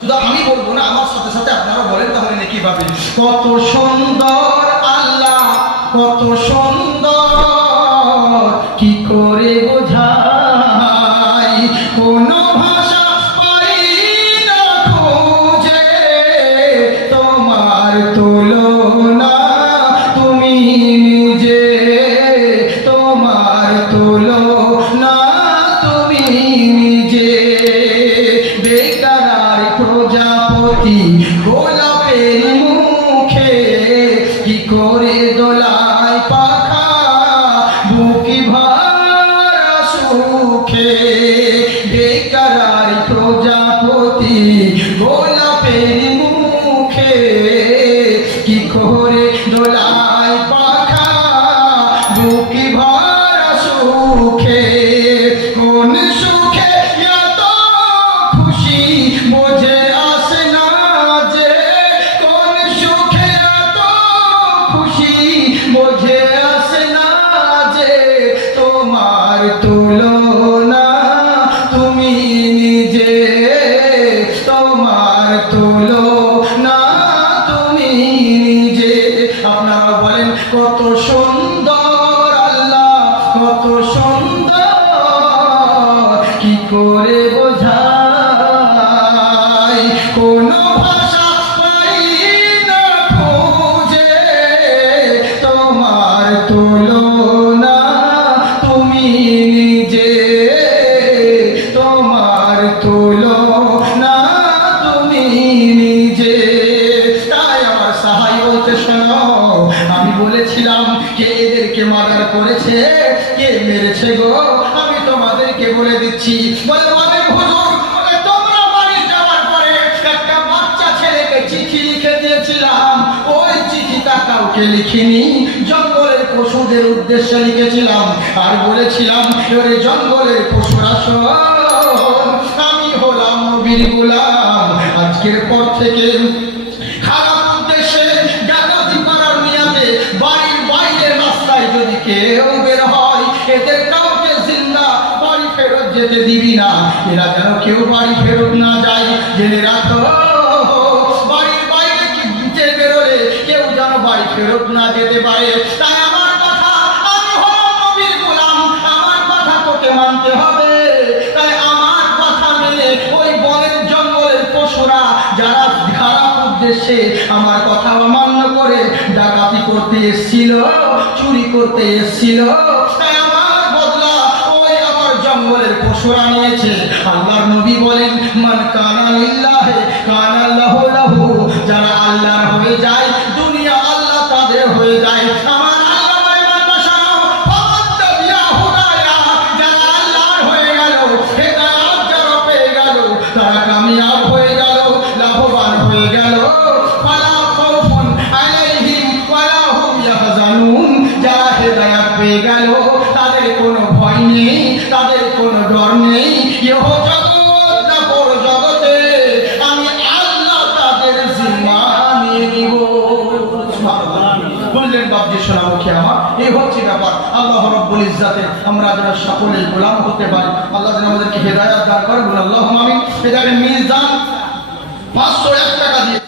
শুধু আমি বলবো না, আমার সাথে সাথে আপনারা বলেন, তাহলে নেকি পাবেন। কত সুন্দর আল্লাহ, কত সুন্দর, কি করে বোঝাই, কোন ভাষা পাই না খুঁজে, তোমার তুলনা তুমি নিজে, তোমার তুলনা তুমি নিজে। বেকার প্রজাপতি গোলাপের মুখে, কি করে দোলায় পাখা বুকি ভরা সুখে। বেকার প্রজাপতি গোলাপের মুখে, কি করে দোলায় পাখা বুকি ভরা সুখে। কোন সুখে এত খুশি বোঝে আসে না যে, কোন সুখে এত খুশি বোঝে আসে না যে, তোমার তুলনা তুমি নিজে, তোমার তুলনা তুমি নিজে। আপনারা বলেন কত সুন্দর আল্লাহ, কত সুন্দর, কি করে বোঝাই, কোন ভাষা পাই না খুঁজে, তোমার তুলনা তুমি নিজে, তোমার তুলনা তুমি নিজে। তাই আমার সাহাই বলতে শোনো, আমি বলেছিলাম কে এদেরকে মার্ডার করেছে, কে মেরেছে গো, আমি তোমাদেরকে বলে দিচ্ছি। বলে বলে হুজুর, তোমরা বাড়ি যাওয়ার পরে একটা বাচ্চা ছেলেকে চিঠি লিখে দিয়েছিলাম, ওই চিঠিটা কাউকে লিখিনি, জঙ্গলের পশুদের উদ্দেশ্যে লিখেছিলাম, আর বলেছিলাম ওরে জঙ্গলের পশুরা শোন, আমি হলাম নবীর গোলাম, আজকের পর থেকে খারাপ উদ্দেশ্যে ডাকাতি করার নিয়াতে বাড়ির বাইরে রাস্তায় যদি কেউ বের হয়, এদের কাউকে জিন্দা বাড়ি ফেরত যেতে দিবি না, এরা যেন কেউ বাড়ি ফেরত না যায়, জেনে রাখো। বাড়ির বাইরে যে বেরোলে কেউ যেন বাড়ি ফেরত না যেতে পারে। তাই আমার কথা, আমি হলাম নবীর গোলাম, আমার কথা তোকে মানতে হবে। তাই আমার কথা মেনে ওই বনের জঙ্গলের পশুরা যারা খারাপ উদ্দেশ্যে আমার কথা অমান্য করে ডাকাতি করতে এসেছিল, চুরি করতে এসেছিল, তাই আমার বদলা ওই আমার জঙ্গলের পশুরা নিয়েছে। আল্লাহর নবী বলেন, মান কানা লিল্লাহি কানা লাহু লাহু, যারা আল্লাহর হয়ে যায় দুনিয়া আল্লাহ তাদের হয়ে যায়। আমার আল্লাহ মাইমান বাসাও ফাকাদ বিয়াহুদায়া, যারা আল্লাহর হয়ে গেল, হেদায়েত যারা পেয়ে গেল, তারা কামিয়াব হয়ে গেল, লাভবান হয়ে গেল। ফালা খাউফুন আলাইহিম ওয়ালা হুম ইয়াহজানুন, যারা হেদায়েত পেয়ে গেল তাদের কোনো ভয় নেই, তাদের কোনো ডর নেই। ইহ জগৎ না বড় জগতে আমি আল্লাহ তাদের জিম্মা নিয়ে নিব। বললেন বাপজি সোনামুখী আমার, এই হচ্ছে ব্যাপার। আল্লাহ রাব্বুল ইজ্জাতে আমরা যেন সকলেই গোলাম হতে পারি, আল্লাহ যেন আমাদেরকে হেদায়েত দান করে। বলুন আল্লাহুম্মা আমিন। হেদায়েতের মিজান 501 টাকা দিয়ে